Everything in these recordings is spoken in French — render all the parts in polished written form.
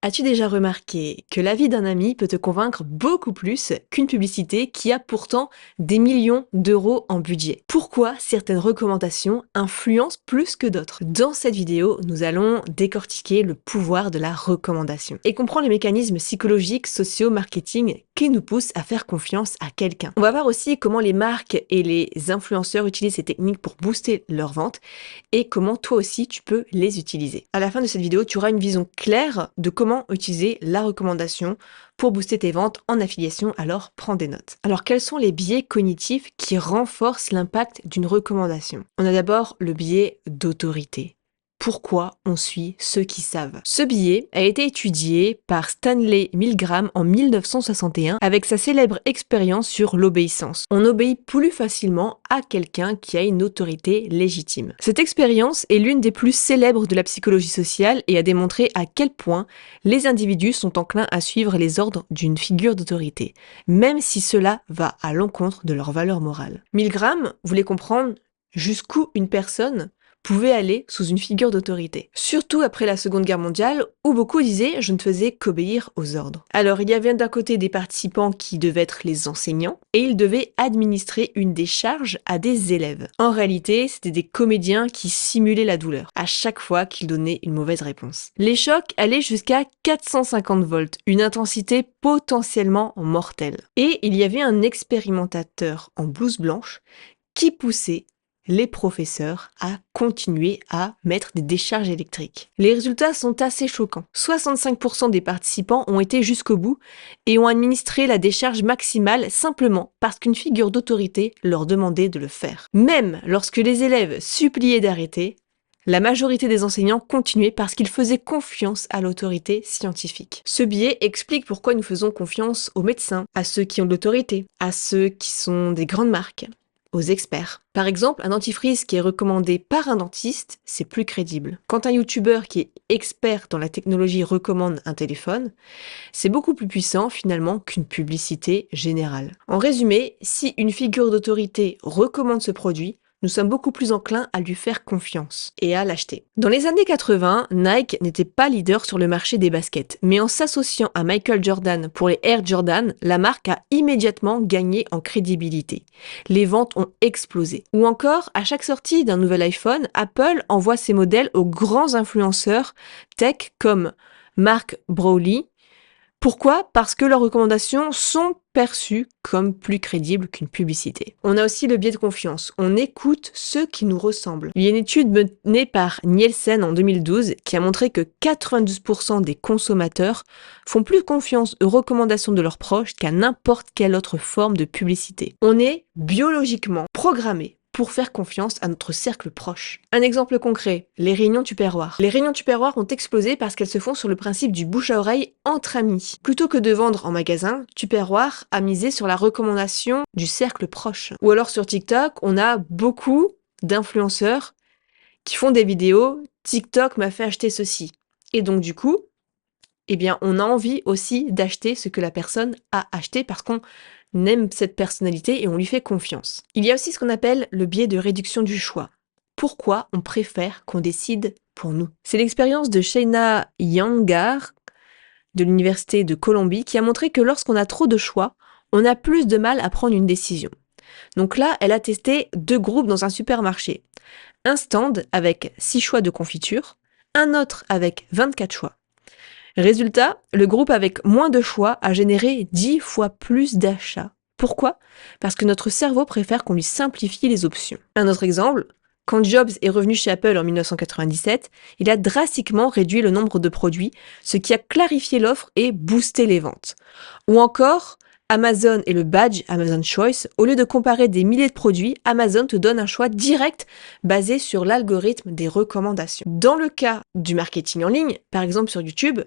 As-tu déjà remarqué que l'avis d'un ami peut te convaincre beaucoup plus qu'une publicité qui a pourtant des millions d'euros en budget? Pourquoi certaines recommandations influencent plus que d'autres? Dans cette vidéo, nous allons décortiquer le pouvoir de la recommandation et comprendre les mécanismes psychologiques, sociaux, marketing qui nous poussent à faire confiance à quelqu'un. On va voir aussi comment les marques et les influenceurs utilisent ces techniques pour booster leurs ventes et comment toi aussi tu peux les utiliser. À la fin de cette vidéo, tu auras une vision claire de comment utiliser la recommandation pour booster tes ventes en affiliation, alors prends des notes. Alors quels sont les biais cognitifs qui renforcent l'impact d'une recommandation? On a d'abord le biais d'autorité. Pourquoi on suit ceux qui savent? Ce biais a été étudié par Stanley Milgram en 1961 avec sa célèbre expérience sur l'obéissance. On obéit plus facilement à quelqu'un qui a une autorité légitime. Cette expérience est l'une des plus célèbres de la psychologie sociale et a démontré à quel point les individus sont enclins à suivre les ordres d'une figure d'autorité, même si cela va à l'encontre de leurs valeurs morales. Milgram voulait comprendre jusqu'où une personne pouvait aller sous une figure d'autorité. Surtout après la Seconde Guerre mondiale, où beaucoup disaient « je ne faisais qu'obéir aux ordres ». Alors il y avait d'un côté des participants qui devaient être les enseignants, et ils devaient administrer une décharge à des élèves. En réalité, c'était des comédiens qui simulaient la douleur, à chaque fois qu'ils donnaient une mauvaise réponse. Les chocs allaient jusqu'à 450 volts, une intensité potentiellement mortelle. Et il y avait un expérimentateur en blouse blanche qui poussait les professeurs à continuer à mettre des décharges électriques. Les résultats sont assez choquants. 65% des participants ont été jusqu'au bout et ont administré la décharge maximale simplement parce qu'une figure d'autorité leur demandait de le faire. Même lorsque les élèves suppliaient d'arrêter, la majorité des enseignants continuaient parce qu'ils faisaient confiance à l'autorité scientifique. Ce biais explique pourquoi nous faisons confiance aux médecins, à ceux qui ont de l'autorité, à ceux qui sont des grandes marques, aux experts. Par exemple, un dentifrice qui est recommandé par un dentiste, c'est plus crédible. Quand un youtubeur qui est expert dans la technologie recommande un téléphone, c'est beaucoup plus puissant finalement qu'une publicité générale. En résumé, si une figure d'autorité recommande ce produit, nous sommes beaucoup plus enclins à lui faire confiance et à l'acheter. Dans les années 80, Nike n'était pas leader sur le marché des baskets, mais en s'associant à Michael Jordan pour les Air Jordan, la marque a immédiatement gagné en crédibilité. Les ventes ont explosé. Ou encore, à chaque sortie d'un nouvel iPhone, Apple envoie ses modèles aux grands influenceurs tech comme Mark Browley. Pourquoi? Parce que leurs recommandations sont perçues comme plus crédibles qu'une publicité. On a aussi le biais de confiance. On écoute ceux qui nous ressemblent. Il y a une étude menée par Nielsen en 2012 qui a montré que 92% des consommateurs font plus confiance aux recommandations de leurs proches qu'à n'importe quelle autre forme de publicité. On est biologiquement programmé pour faire confiance à notre cercle proche. Un exemple concret, les réunions tupperware. Les réunions tupperware ont explosé parce qu'elles se font sur le principe du bouche à oreille entre amis. Plutôt que de vendre en magasin, Tupperware a misé sur la recommandation du cercle proche. Ou alors sur TikTok, on a beaucoup d'influenceurs qui font des vidéos TikTok m'a fait acheter ceci. Et donc du coup, eh bien, on a envie aussi d'acheter ce que la personne a acheté parce qu'on aime cette personnalité et on lui fait confiance. Il y a aussi ce qu'on appelle le biais de réduction du choix. Pourquoi on préfère qu'on décide pour nous? C'est l'expérience de Shayna Iyengar de l'Université de Columbie qui a montré que lorsqu'on a trop de choix, on a plus de mal à prendre une décision. Donc là, elle a testé 2 groupes dans un supermarché. Un stand avec 6 choix de confiture, un autre avec 24 choix. Résultat, le groupe avec moins de choix a généré 10 fois plus d'achats. Pourquoi? Parce que notre cerveau préfère qu'on lui simplifie les options. Un autre exemple, quand Jobs est revenu chez Apple en 1997, il a drastiquement réduit le nombre de produits, ce qui a clarifié l'offre et boosté les ventes. Ou encore, Amazon et le badge Amazon Choice, au lieu de comparer des milliers de produits, Amazon te donne un choix direct basé sur l'algorithme des recommandations. Dans le cas du marketing en ligne, par exemple sur YouTube,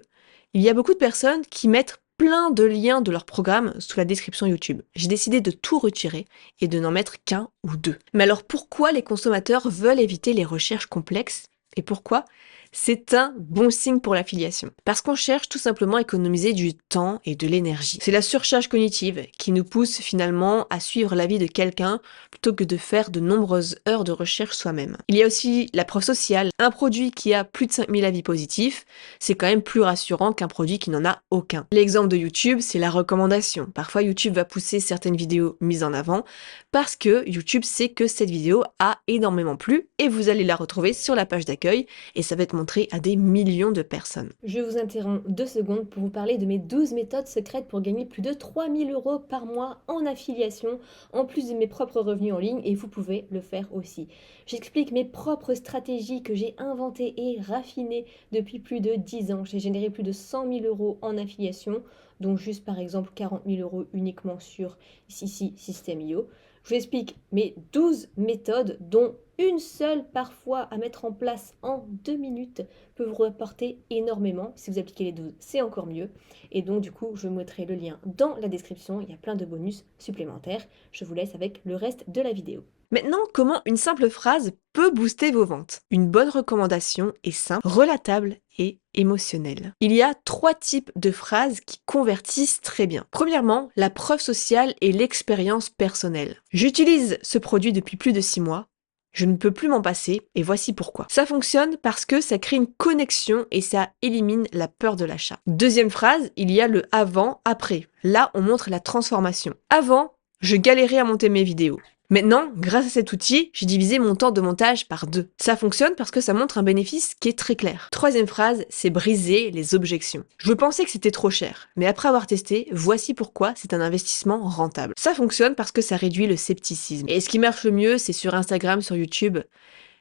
il y a beaucoup de personnes qui mettent plein de liens de leur programme sous la description YouTube. J'ai décidé de tout retirer et de n'en mettre qu'un ou deux. Mais alors pourquoi les consommateurs veulent éviter les recherches complexes et pourquoi C'est un bon signe pour l'affiliation. Parce qu'on cherche tout simplement à économiser du temps et de l'énergie. C'est la surcharge cognitive qui nous pousse finalement à suivre l'avis de quelqu'un plutôt que de faire de nombreuses heures de recherche soi-même. Il y a aussi la preuve sociale. Un produit qui a plus de 5000 avis positifs, c'est quand même plus rassurant qu'un produit qui n'en a aucun. L'exemple de YouTube, c'est la recommandation. Parfois, YouTube va pousser certaines vidéos mises en avant parce que YouTube sait que cette vidéo a énormément plu et vous allez la retrouver sur la page d'accueil et ça va être montré à des millions de personnes. Je vous interromps 2 secondes pour vous parler de mes 12 méthodes secrètes pour gagner plus de 3 000 € par mois en affiliation, en plus de mes propres revenus en ligne, et vous pouvez le faire aussi. J'explique mes propres stratégies que j'ai inventées et raffinées depuis plus de 10 ans. J'ai généré plus de 100 000 € en affiliation, dont juste par exemple 40 000 € uniquement sur ici System.io. Je vous explique mes 12 méthodes, dont une seule parfois à mettre en place en 2 minutes peut vous rapporter énormément. Si vous appliquez les 12, c'est encore mieux. Et donc du coup, je mettrai le lien dans la description. Il y a plein de bonus supplémentaires. Je vous laisse avec le reste de la vidéo. Maintenant, comment une simple phrase peut booster vos ventes? Une bonne recommandation est simple, relatable et émotionnelle. Il y a 3 types de phrases qui convertissent très bien. Premièrement, la preuve sociale et l'expérience personnelle. J'utilise ce produit depuis plus de 6 mois. Je ne peux plus m'en passer et voici pourquoi. Ça fonctionne parce que ça crée une connexion et ça élimine la peur de l'achat. Deuxième phrase, il y a le avant-après. Là, on montre la transformation. Avant, je galérais à monter mes vidéos. Maintenant, grâce à cet outil, j'ai divisé mon temps de montage par 2. Ça fonctionne parce que ça montre un bénéfice qui est très clair. Troisième phrase, c'est briser les objections. Je pensais que c'était trop cher, mais après avoir testé, voici pourquoi c'est un investissement rentable. Ça fonctionne parce que ça réduit le scepticisme. Et ce qui marche le mieux, c'est sur Instagram, sur YouTube,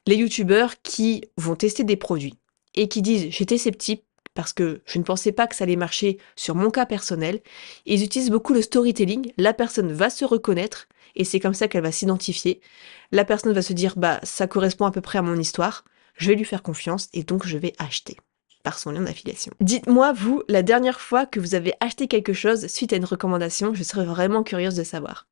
les youtubeurs qui vont tester des produits et qui disent j'étais sceptique parce que je ne pensais pas que ça allait marcher sur mon cas personnel. Ils utilisent beaucoup le storytelling, la personne va se reconnaître et c'est comme ça qu'elle va s'identifier. La personne va se dire bah ça correspond à peu près à mon histoire, je vais lui faire confiance et donc je vais acheter par son lien d'affiliation. Dites-moi, vous, la dernière fois que vous avez acheté quelque chose suite à une recommandation, je serais vraiment curieuse de savoir.